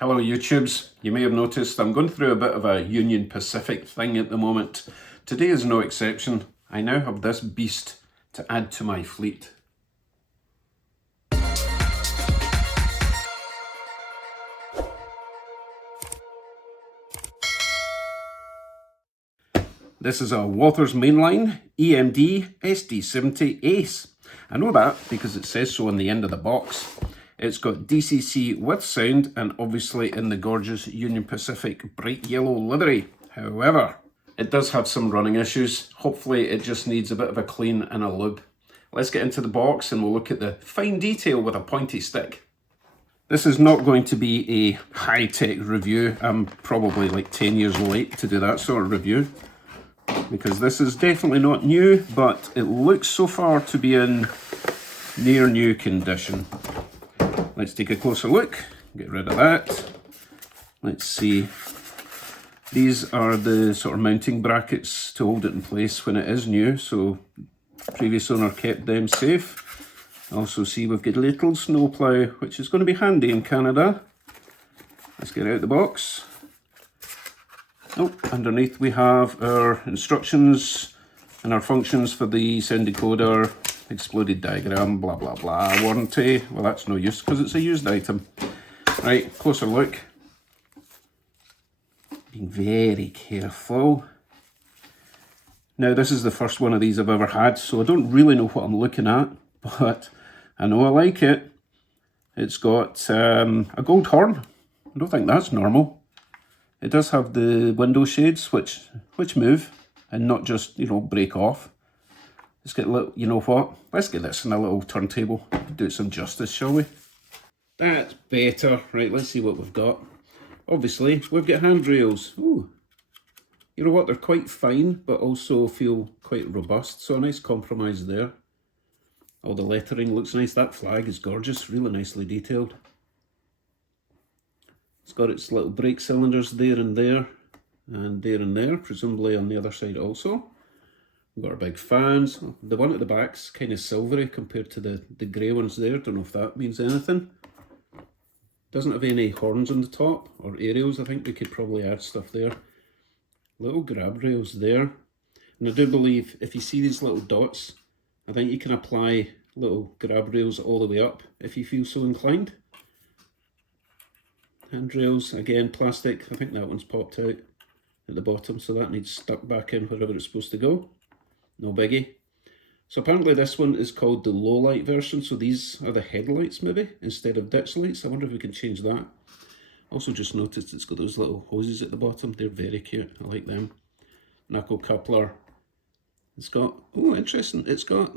Hello YouTubes, you may have noticed I'm going through a bit of a Union Pacific thing at the moment. Today is no exception. I now have this beast to add to my fleet. This is a Walters Mainline EMD SD70 Ace. I know that because it says so on the end of the box. It's got DCC with sound and obviously in the gorgeous Union Pacific bright yellow livery. However, it does have some running issues. Hopefully it just needs a bit of a clean and a lube. Let's get into the box and we'll look at the fine detail with a pointy stick. This is not going to be a high-tech review. I'm probably like 10 years late to do that sort of review, because this is definitely not new, but it looks so far to be in near new condition. Let's take a closer look, get rid of that. Let's see. These are the sort of mounting brackets to hold it in place when it is new, so previous owner kept them safe. Also see we've got a little snowplow, which is going to be handy in Canada. Let's get out the box. Oh, underneath we have our instructions and our functions for the sound decoder, exploded diagram, blah blah blah, warranty. Well, that's no use because it's a used item. Right, closer look. Being very careful. Now this is the first one of these I've ever had, so I don't really know what I'm looking at, but I know I like it. It's got a gold horn. I don't think that's normal. It does have the window shades which move and not just, you know, break off. Let's get a little, you know what? Let's get this in a little turntable. Do it some justice, shall we? That's better. Right, let's see what we've got. Obviously, we've got handrails. Ooh. You know what? They're quite fine, but also feel quite robust. So a nice compromise there. All the lettering looks nice. That flag is gorgeous. Really nicely detailed. It's got its little brake cylinders there and there, and there, presumably on the other side also. We've got our big fans. The one at the back's kind of silvery compared to the grey ones there. Don't know if that means anything. Doesn't have any horns on the top, or aerials. I think we could probably add stuff there. Little grab rails there. And I do believe if you see these little dots, I think you can apply little grab rails all the way up if you feel so inclined. Handrails, again plastic. I think that one's popped out at the bottom, so that needs stuck back in wherever it's supposed to go. No biggie. So apparently this one is called the low light version, so these are the headlights maybe, instead of ditch lights. I wonder if we can change that. Also just noticed it's got those little hoses at the bottom. They're very cute, I like them. Knuckle coupler. It's got, oh interesting, it's got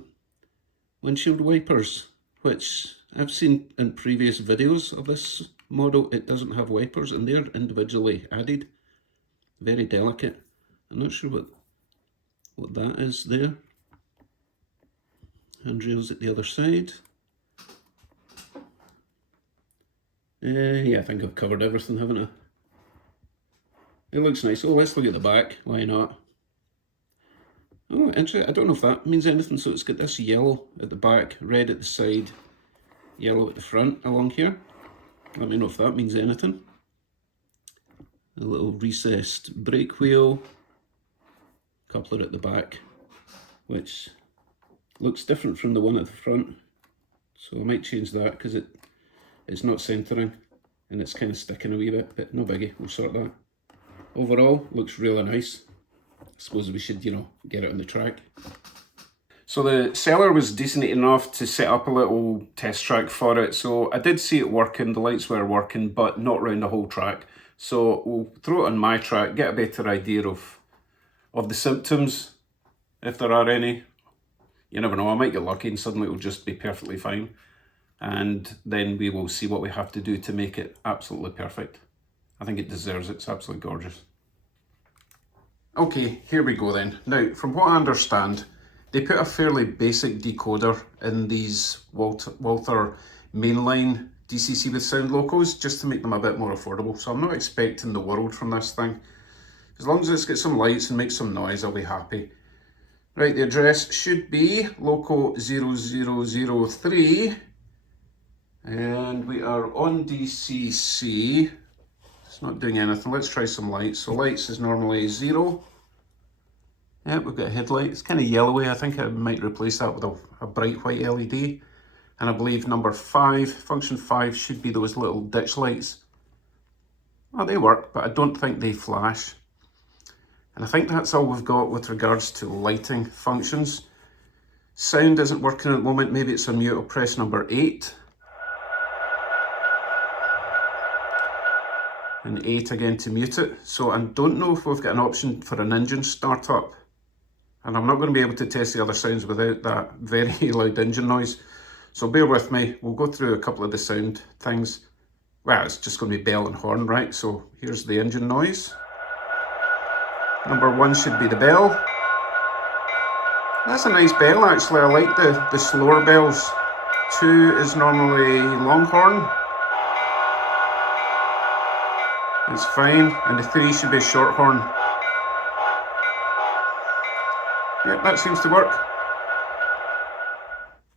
windshield wipers, which I've seen in previous videos of this model. It doesn't have wipers and they're individually added. Very delicate. I'm not sure what that is there. Handrails at the other side. Yeah, I think I've covered everything, haven't I? It looks nice. Oh, let's look at the back. Why not? Oh, interesting. I don't know if that means anything. So it's got this yellow at the back, red at the side, yellow at the front along here. Let me know if that means anything. A little recessed brake wheel, coupler at the back, which looks different from the one at the front. So I might change that because it's not centering and it's kind of sticking a wee bit, but no biggie, we'll sort that. Overall, looks really nice. I suppose we should, you know, get it on the track. So the seller was decent enough to set up a little test track for it. So I did see it working, the lights were working, but not around the whole track. So we'll throw it on my track, get a better idea of the symptoms, if there are any. You never know, I might get lucky and suddenly it'll just be perfectly fine. And then we will see what we have to do to make it absolutely perfect. I think it deserves it, it's absolutely gorgeous. Okay, here we go then. Now, from what I understand, they put a fairly basic decoder in these Walther mainline DCC with sound locos just to make them a bit more affordable. So I'm not expecting the world from this thing. As long as it's got some lights and makes some noise, I'll be happy. Right, the address should be Loco 0003. And we are on DCC. not doing anything. Let's try some lights. So lights is normally 0. Yeah, we've got a headlight. It's kind of yellowy. I think I might replace that with a bright white LED. And I believe number 5, function 5, should be those little ditch lights. Well, they work, but I don't think they flash. And I think that's all we've got with regards to lighting functions. Sound isn't working at the moment. Maybe it's on mute. I'll press number 8. And 8 again to mute it. So I don't know if we've got an option for an engine startup. And I'm not going to be able to test the other sounds without that very loud engine noise. So bear with me. We'll go through a couple of the sound things. Well, it's just going to be bell and horn, right? So here's the engine noise. Number 1 should be the bell. That's a nice bell, actually. I like the slower bells. 2 is normally long horn. It's fine. And the 3 should be short horn. Yep, that seems to work.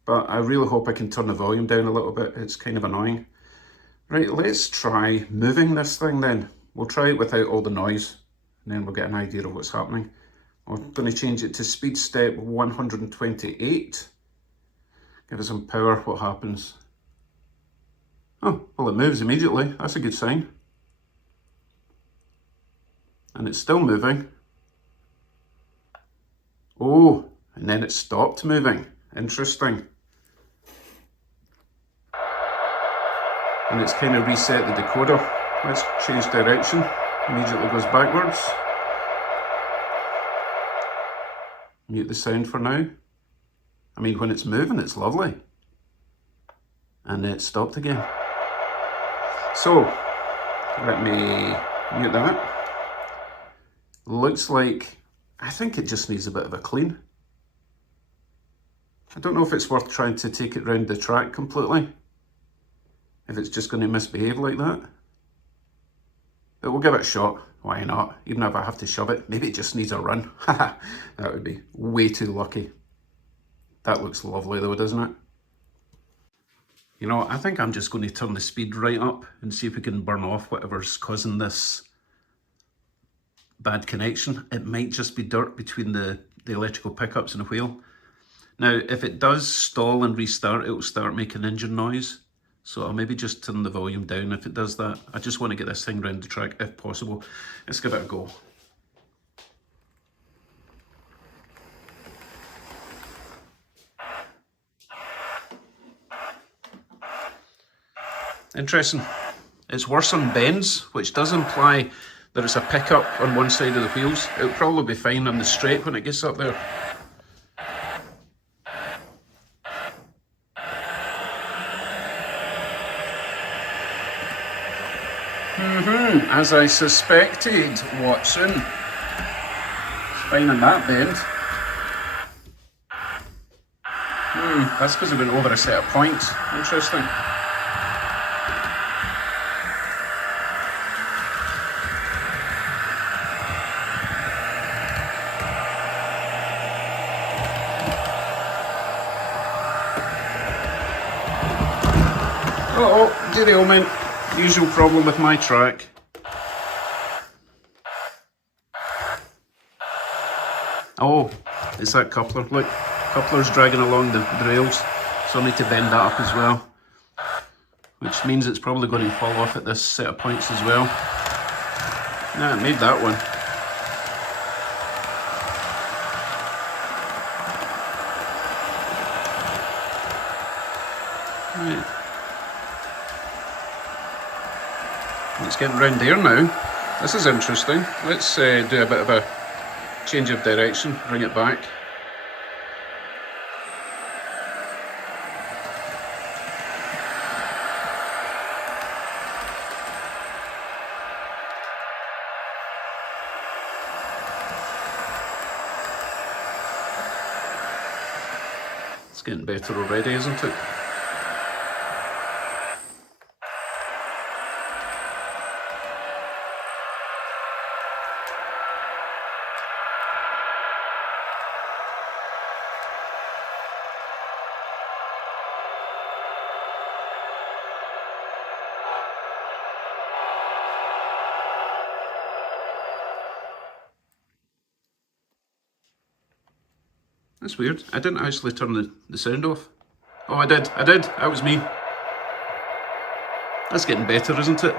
But I really hope I can turn the volume down a little bit. It's kind of annoying. Right, let's try moving this thing then. We'll try it without all the noise, and then we'll get an idea of what's happening. We're going to change it to speed step 128. Give it some power, what happens? Oh, well, it moves immediately. That's a good sign. And it's still moving. Oh, and then it stopped moving. Interesting. And it's kind of reset the decoder. Let's change direction. Immediately goes backwards. Mute the sound for now. I mean, when it's moving, it's lovely. And it stopped again. So, let me mute that. Looks like, I think it just needs a bit of a clean. I don't know if it's worth trying to take it round the track completely, if it's just going to misbehave like that. But we'll give it a shot. Why not? Even if I have to shove it, maybe it just needs a run. That would be way too lucky. That looks lovely though, doesn't it? You know, I think I'm just going to turn the speed right up and see if we can burn off whatever's causing this bad connection. It might just be dirt between the electrical pickups and the wheel. Now, if it does stall and restart, it will start making engine noise. So I'll maybe just turn the volume down if it does that. I just want to get this thing round the track if possible. Let's give it a go. Interesting. It's worse on bends, which does imply that it's a pickup on one side of the wheels. It'll probably be fine on the straight when it gets up there. As I suspected, Watson. Fine on that bend. That's because it went over a set of points. Interesting. Uh-oh, derailment. Usual problem with my track. Oh, it's that coupler. Look, coupler's dragging along the rails, so I need to bend that up as well. Which means it's probably going to fall off at this set of points as well. Nah, I made that one. Right. It's getting round there now. This is interesting. Let's do a bit of a change of direction, bring it back. It's getting better already, isn't it? That's weird. I didn't actually turn the sound off. Oh, I did. That was me. That's getting better, isn't it?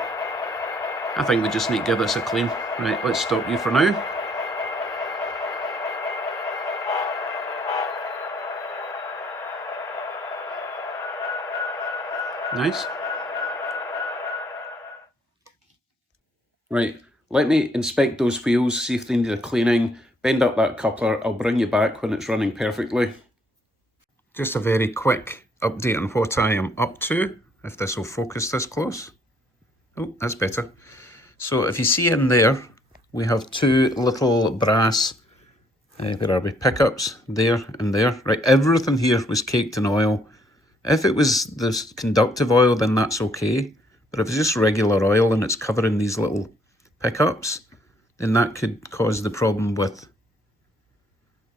I think we just need to give this a clean. Right, let's stop you for now. Nice. Right, let me inspect those wheels, see if they need a cleaning, bend up that coupler. I'll bring you back when it's running perfectly. Just a very quick update on what I am up to, if this will focus this close. Oh, that's better. So if you see in there, we have two little brass, where are we, pickups, there and there. Right, everything here was caked in oil. If it was this conductive oil, then that's okay. But if it's just regular oil and it's covering these little pickups, then that could cause the problem with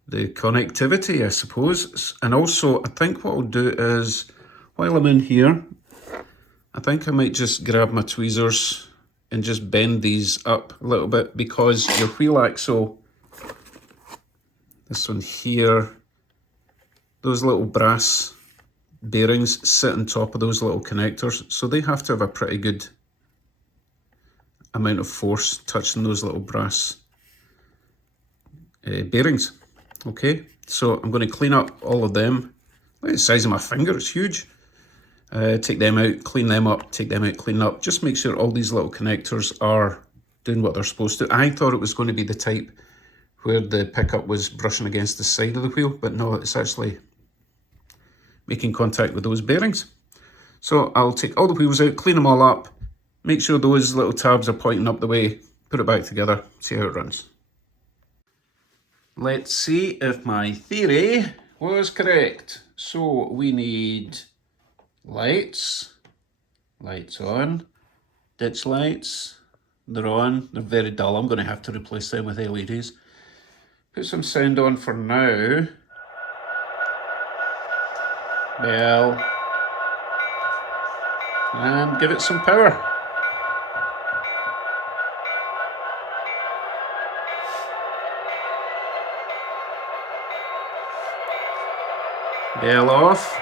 the connectivity, I suppose. And also, I think what I'll do is, while I'm in here, I think I might just grab my tweezers and just bend these up a little bit, because your wheel axle, this one here, those little brass bearings sit on top of those little connectors, so they have to have a pretty good amount of force touching those little brass bearings. Okay, so I'm going to clean up all of them. Look at the size of my finger, it's huge. Take them out, clean them up, take them out, clean up. Just make sure all these little connectors are doing what they're supposed to. I thought it was going to be the type where the pickup was brushing against the side of the wheel, but no, it's actually making contact with those bearings. So I'll take all the wheels out, clean them all up, make sure those little tabs are pointing up the way, put it back together, see how it runs. Let's see if my theory was correct. So we need lights on, ditch lights, they're on, they're very dull. I'm going to have to replace them with LEDs. Put some sound on for now. Bell. And give it some power. Bell off.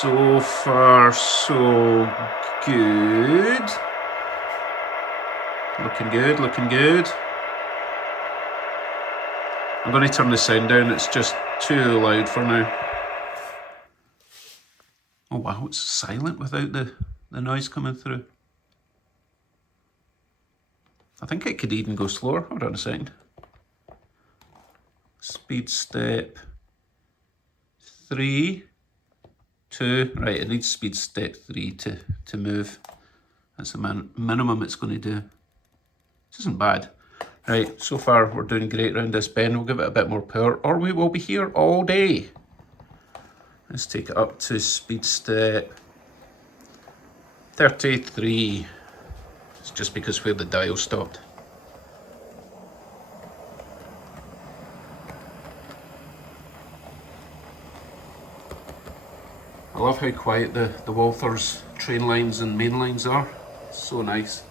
So far, so good. Looking good, looking good. I'm going to turn the sound down, it's just too loud for now. Oh wow, it's silent without the noise coming through. I think it could even go slower. Hold on a second. Speed step 3, 2. Right, it needs speed step 3 to move. That's the minimum it's going to do. This isn't bad. Right, so far we're doing great around this bend. We'll give it a bit more power, or we will be here all day. Let's take it up to speed step 33. It's just because where the dial stopped. I love how quiet the Walther's train lines and main lines are. So nice.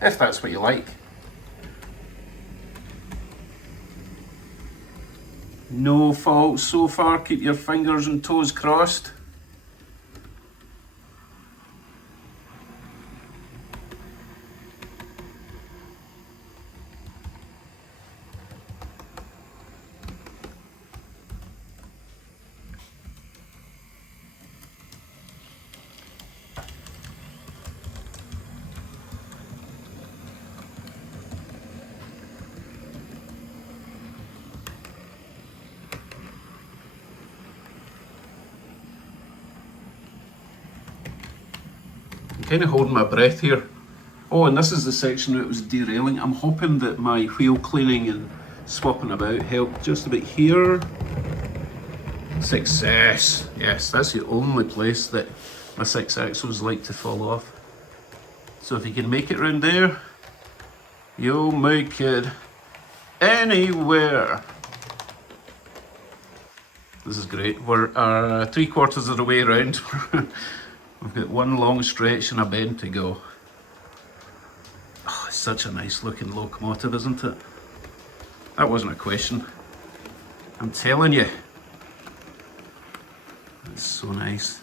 If that's what you like. No fault so far, keep your fingers and toes crossed. Kind of holding my breath here. Oh, and this is the section where it was derailing. I'm hoping that my wheel cleaning and swapping about helped just a bit here. Success. Yes, that's the only place that my 6 axles like to fall off. So if you can make it round there, you'll make it anywhere. This is great. We're 3/4 of the way around. We've got one long stretch and a bend to go. such a nice looking locomotive, isn't it? That wasn't a question. I'm telling you. It's so nice.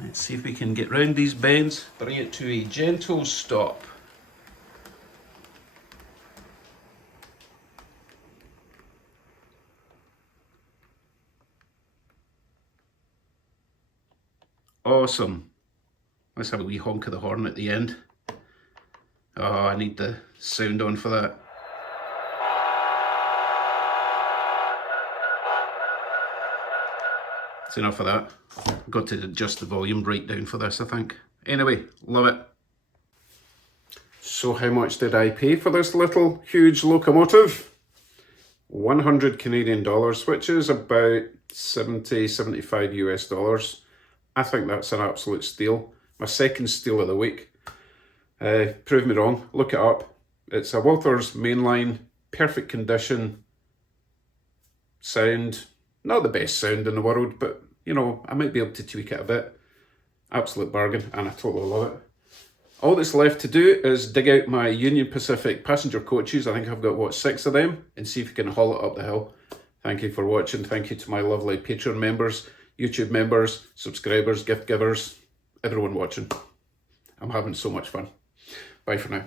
Let's see if we can get round these bends, bring it to a gentle stop. Awesome. Let's have a wee honk of the horn at the end. Oh, I need the sound on for that. That's enough of that. I've got to adjust the volume right down for this, I think. Anyway, love it. So how much did I pay for this little huge locomotive? 100 Canadian dollars, which is about 70, 75 US dollars. I think that's an absolute steal. My second steal of the week. Prove me wrong, look it up. It's a Walther's mainline, perfect condition, sound. Not the best sound in the world, but you know, I might be able to tweak it a bit. Absolute bargain, and I totally love it. All that's left to do is dig out my Union Pacific passenger coaches. I think I've got, what, 6 of them, and see if we can haul it up the hill. Thank you for watching. Thank you to my lovely Patreon members, YouTube members, subscribers, gift givers, everyone watching. I'm having so much fun. Bye for now.